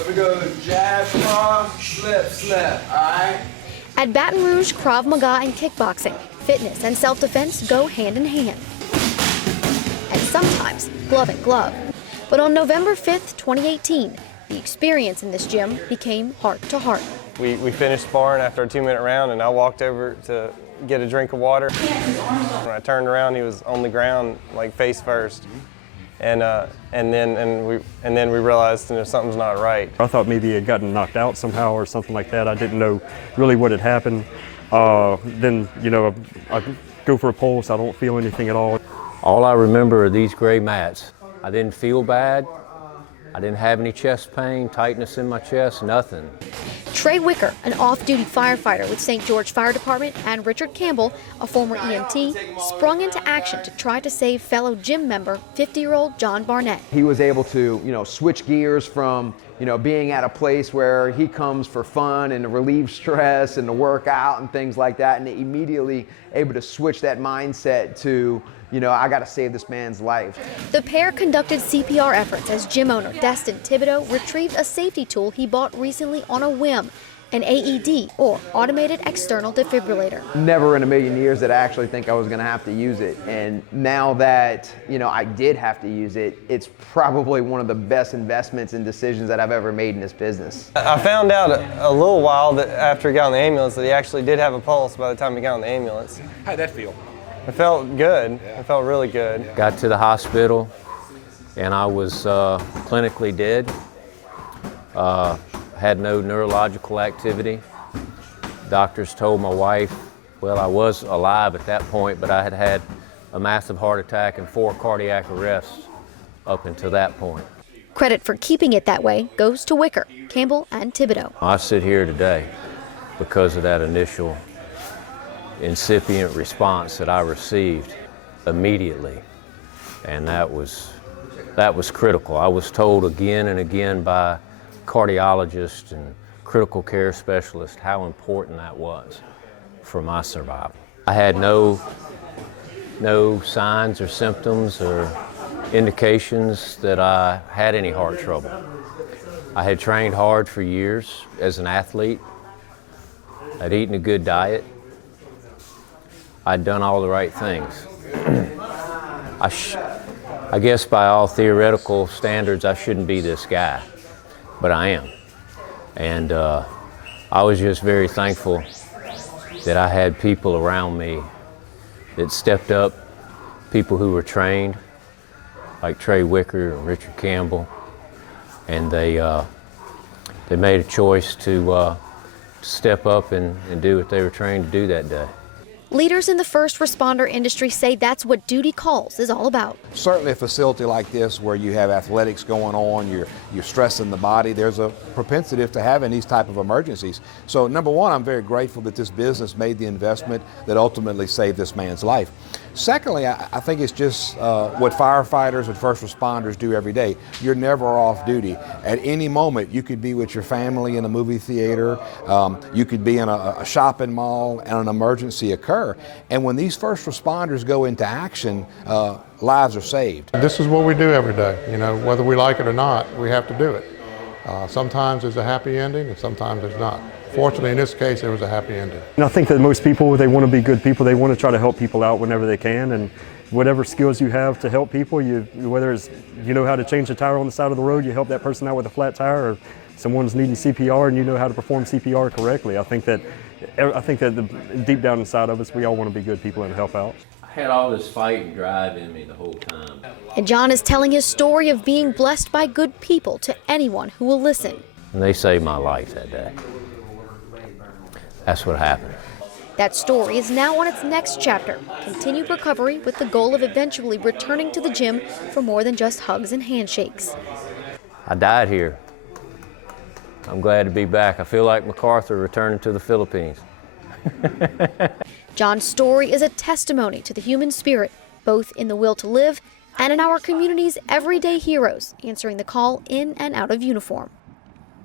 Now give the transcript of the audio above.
So we go jab, cross, slip, slip, all right? At Baton Rouge, Krav Maga and kickboxing, fitness and self-defense go hand in hand. And sometimes glove in glove. But on November 5th, 2018, the experience in this gym became heart-to-heart. We finished sparring after a 2-minute round, and I walked over to get a drink of water. When I turned around, he was on the ground, like face first. And then we realized something's not right. I thought maybe he had gotten knocked out somehow or something like that. I didn't know really what had happened. Then, I go for a pulse. I don't feel anything at all. All I remember are these gray mats. I didn't feel bad. I didn't have any chest pain, tightness in my chest, nothing. Trey Wicker, an off-duty firefighter with St. George Fire Department, and Richard Campbell, a former EMT, sprung into action to try to save fellow gym member, 50-year-old John Barnett. He was able to, switch gears from, being at a place where he comes for fun and to relieve stress and to work out and things like that, and immediately able to switch that mindset to, I got to save this man's life. The pair conducted CPR efforts as gym owner Destin Thibodeau retrieved a safety tool he bought recently on a whim, an AED, or automated external defibrillator. Never in a million years did I actually think I was going to have to use it. And now that, I did have to use it, it's probably one of the best investments and decisions that I've ever made in this business. I found out a little while after he got on the ambulance that he actually did have a pulse by the time he got on the ambulance. How'd that feel? It felt good. It felt really good. Got to the hospital and I was clinically dead. Had no neurological activity. Doctors told my wife, well, I was alive at that point, but I had had a massive heart attack and 4 cardiac arrests up until that point. Credit for keeping it that way goes to Wicker, Campbell, and Thibodeau. I sit here today because of that initial incipient response that I received immediately, and that was critical. I was told again and again by cardiologists and critical care specialists how important that was for my survival. I had no signs or symptoms or indications that I had any heart trouble. I had trained hard for years as an athlete. I'd eaten a good diet. I'd done all the right things. I guess by all theoretical standards, I shouldn't be this guy, but I am. And I was just very thankful that I had people around me that stepped up, people who were trained, like Trey Wicker and Richard Campbell, and they made a choice to step up and do what they were trained to do that day. Leaders in the first responder industry say that's what Duty Calls is all about. Certainly a facility like this where you have athletics going on, you're stressing the body, there's a propensity to having these type of emergencies. So number one, I'm very grateful that this business made the investment that ultimately saved this man's life. Secondly, I think it's just what firefighters and first responders do every day. You're never off duty. At any moment, you could be with your family in a movie theater, you could be in a shopping mall and an emergency occur. And when these first responders go into action, lives are saved. This is what we do every day. Whether we like it or not, we have to do it. Sometimes there's a happy ending and sometimes there's not. Fortunately, in this case, there was a happy ending. And I think that most people, they want to be good people. They want to try to help people out whenever they can. And whatever skills you have to help people, whether it's how to change a tire on the side of the road, you help that person out with a flat tire, or someone's needing CPR and you know how to perform CPR correctly. I think that deep down inside of us, we all want to be good people and help out. I had all this fight and drive in me the whole time. And John is telling his story of being blessed by good people to anyone who will listen. And they saved my life that day. That's what happened. That story is now on its next chapter, continued recovery with the goal of eventually returning to the gym for more than just hugs and handshakes. I died here. I'm glad to be back. I feel like MacArthur returning to the Philippines. John's story is a testimony to the human spirit, both in the will to live and in our community's everyday heroes answering the call in and out of uniform.